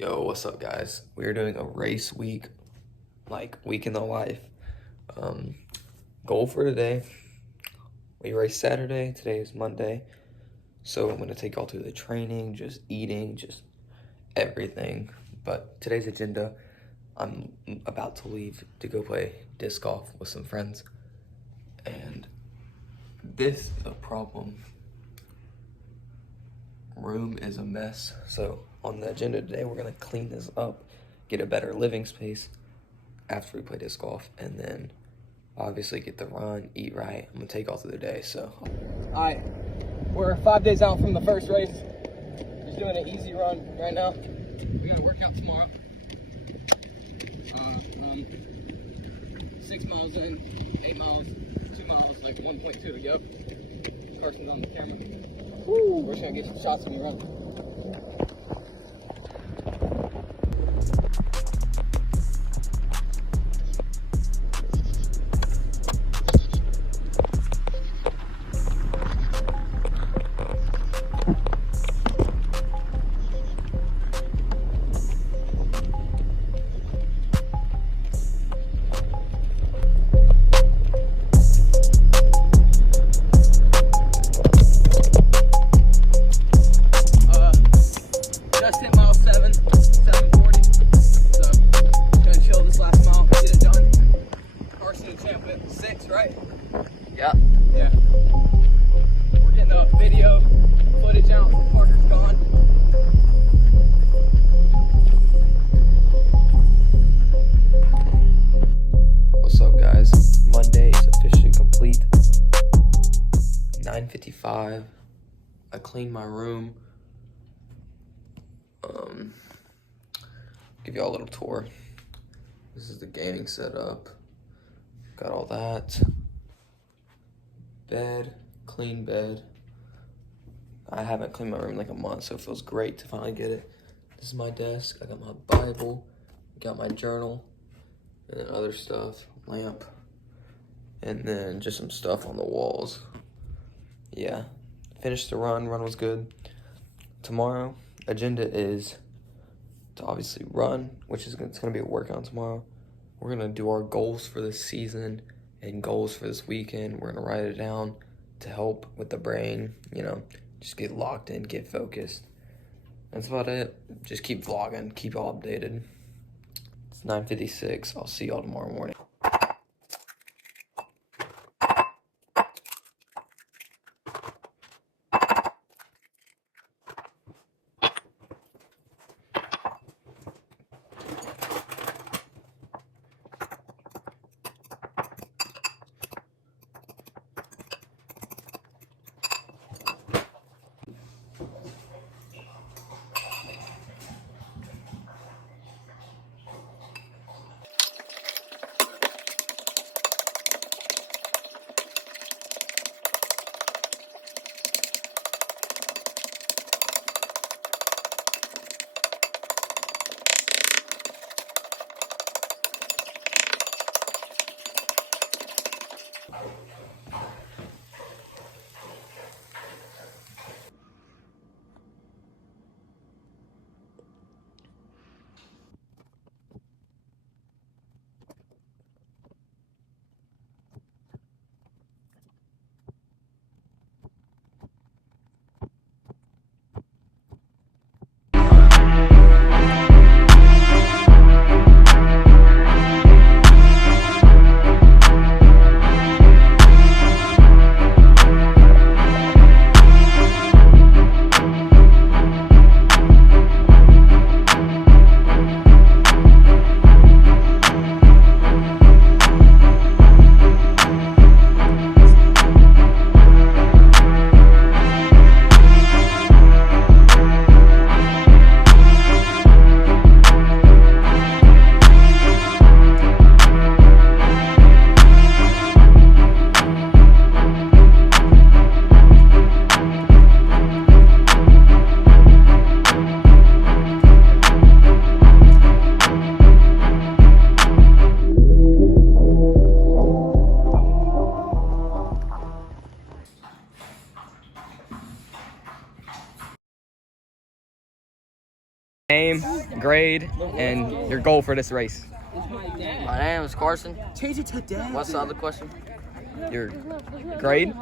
Yo, what's up, guys? We're doing a race week, week in the life. Goal for today, we race Saturday, today is Monday. So I'm gonna take y'all through the training, just eating, just everything. But today's agenda, I'm about to leave to go play disc golf with some friends. And this is a problem. Room is a mess. So on the agenda today, we're gonna clean this up, get a better living space after we play disc golf, and then obviously get the run, eat right. I'm gonna take all through the day. So all right, we're 5 days out from the first race. Just doing an easy run right now. We gotta work out tomorrow. 6 miles in, 8 miles, 2 miles, 1.2 to go. Carson's on the camera. Woo. We're just gonna get some shots of me running. Right? yeah. Yeah. We're getting the video footage out. Parker's gone. What's up, guys? Monday is officially complete. 9:55. I cleaned my room. Give y'all a little tour. This is the gaming setup. Got all that. Bed, clean bed. I haven't cleaned my room in like a month, so it feels great to finally get it. This is my desk. I got my Bible, got my journal, and then other stuff, lamp, and then just some stuff on the walls. Yeah, finished the run. Run was good. Tomorrow, agenda is to obviously run, which is it's gonna be a workout tomorrow. We're gonna do our goals for this season and goals for this weekend. We're gonna write it down to help with the brain, just get locked in, get focused. That's about it. Just keep vlogging, keep y'all updated. It's 9:56. I'll see y'all tomorrow morning. Name, grade, and your goal for this race. My name is Carson. Change it to dad. What's the other question? Your grade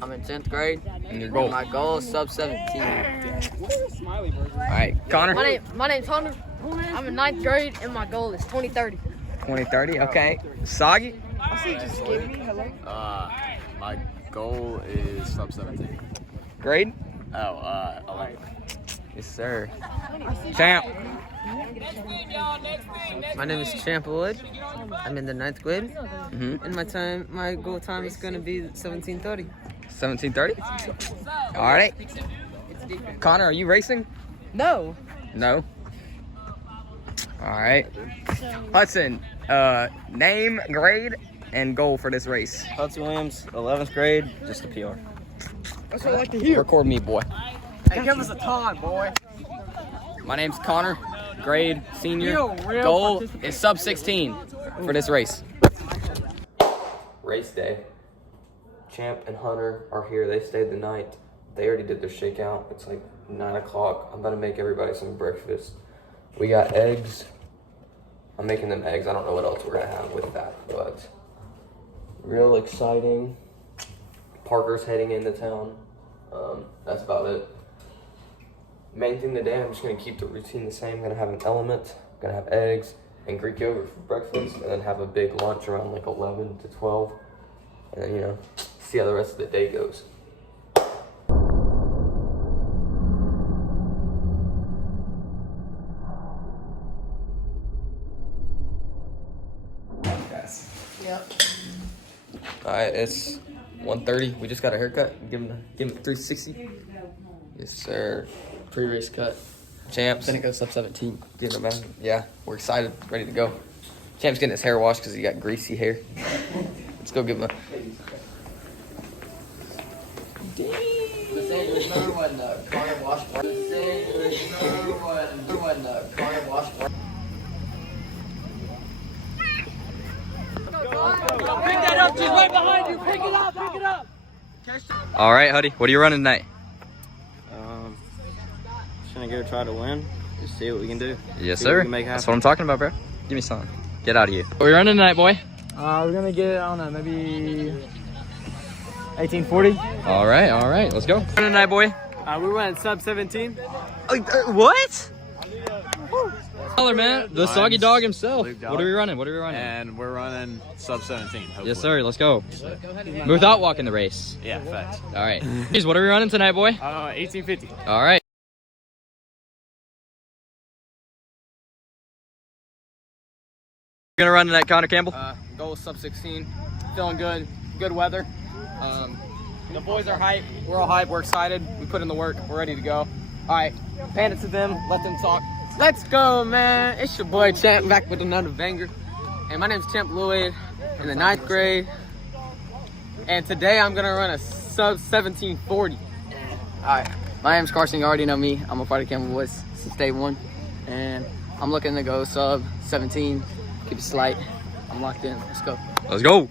I'm in 10th grade. and your goal. My goal is sub 17. All right, Connor. My name's Hunter. I'm in 9th grade, and my goal is 2030. 2030. Okay. Soggy. My goal is sub 17. Grade. 11. Yes, sir. Champ. My name is Campbell Boyz. I'm in the 9th grade. Mm-hmm. And my goal time is gonna be 17:30. 1730. All right. Connor, are you racing? No. No. All right. Hudson, name, grade, and goal for this race. Hudson Williams, 11th grade, just a PR. That's what I like to hear. Record me, boy. Hey, give us a time, boy. My name's Connor, grade, senior. Goal is sub 16 for this race. Race day. Champ and Hunter are here. They stayed the night. They already did their shakeout. It's like 9 o'clock. I'm about to make everybody some breakfast. We got eggs. I'm making them eggs. I don't know what else we're gonna have with that, but real exciting. Parker's heading into town. That's about it. Main thing today, I'm just gonna keep the routine the same. I'm gonna have an element, gonna have eggs and Greek yogurt for breakfast, and then have a big lunch around like 11 to 12. And then, you know, see how the rest of the day goes. Alright, it's 1:30. We just got a haircut. Give him 360. Yes, sir. Pre-race cut. Champs. Gonna go sub 17. Getting him out. Yeah, we're excited. Ready to go. Champ's getting his hair washed because he got greasy hair. Let's go give him a. Remember when Conner washed Remember when Conner washed Pick that up, just right behind you. Pick it up, pick it up. All right, Huddy. What are you running tonight? Just gonna go try to win. Just see what we can do. Yes, See what we sir. can make That's happen. what I'm talking about, bro. Give me some. Get out of here. What are we running tonight, boy? We're gonna get, I don't know, maybe 1840. All right. Let's go. Running tonight, boy. We're running sub 17. What? Color, man. The soggy dog himself. Luke What are we running? And we're running sub 17, hopefully. Yes, sir. Let's go. Without walking the race. Yeah, facts. All right. Please, what are we running tonight, boy? 1850. All right. You're gonna run tonight, Connor Campbell? goal is sub 16. Feeling good. Good weather. The boys are hyped. We're all hyped. We're excited. We put in the work. We're ready to go. All right. Hand it to them. Let them talk. Let's go, man. It's your boy Champ back with another banger. And my name's Champ Lwkey in the 9th grade. And today I'm gonna run a sub 1740. All right. My name's Carson. You already know me. I'm a part of Campbell Boyz since day one. And I'm looking to go sub 17. Keep it slight. I'm locked in. Let's go. Let's go.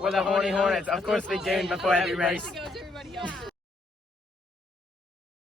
We're the Horny Hornets. Of course we game before every race. Goes everybody else.